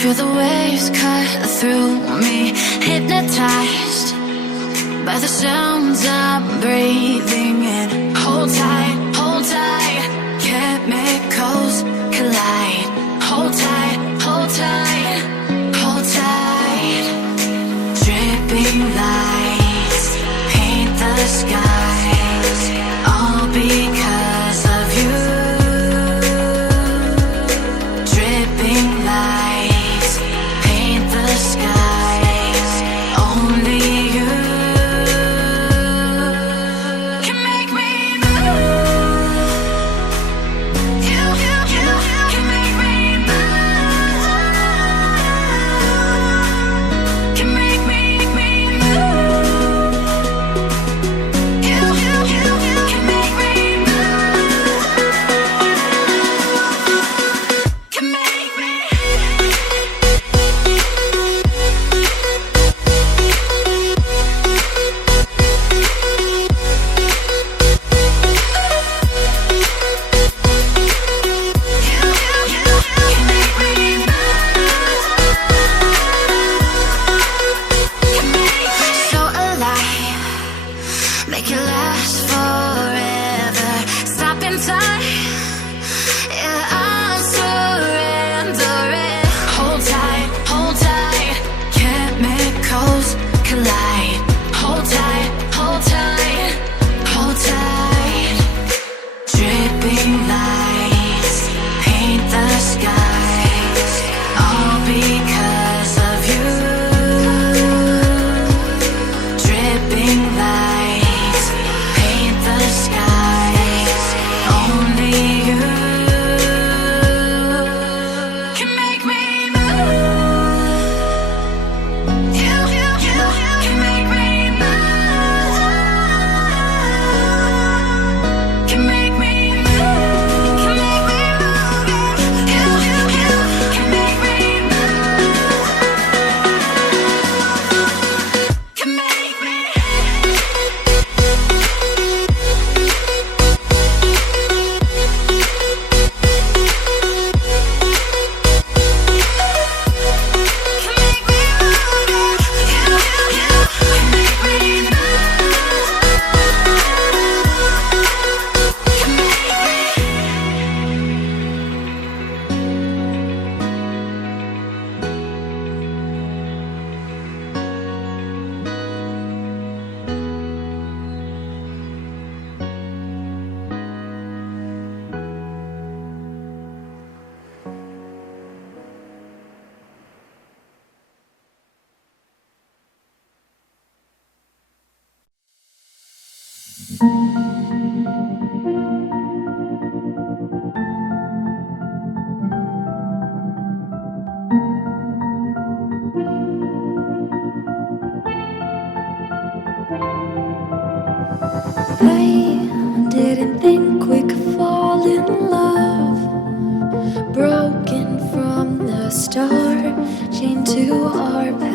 Feel the waves cut through me, hypnotized by the sounds I'm breathing in. Hold tight, chemicals collide. Hold tight, hold tight, hold tight. Dripping lights paint the skies, all because of you. Dripping lights paint the skies, only you can make me move. You can make me move. Can make me move. You can make me move. Can make me. So alive, make it last forever. Stop in time, yeah, I'm surrendering. Hold tight, chemicals collide. Hold tight, hold tight, hold tight. Dripping lights paint the skies, all because of you. Dripping lights paint the skies, only you can make me move. You can make me move. Can make me move. Can make me move. You can make me move. Can make me. Can make me move. You can make me I didn't think we could fall in love. Broken from the start, chained to our past.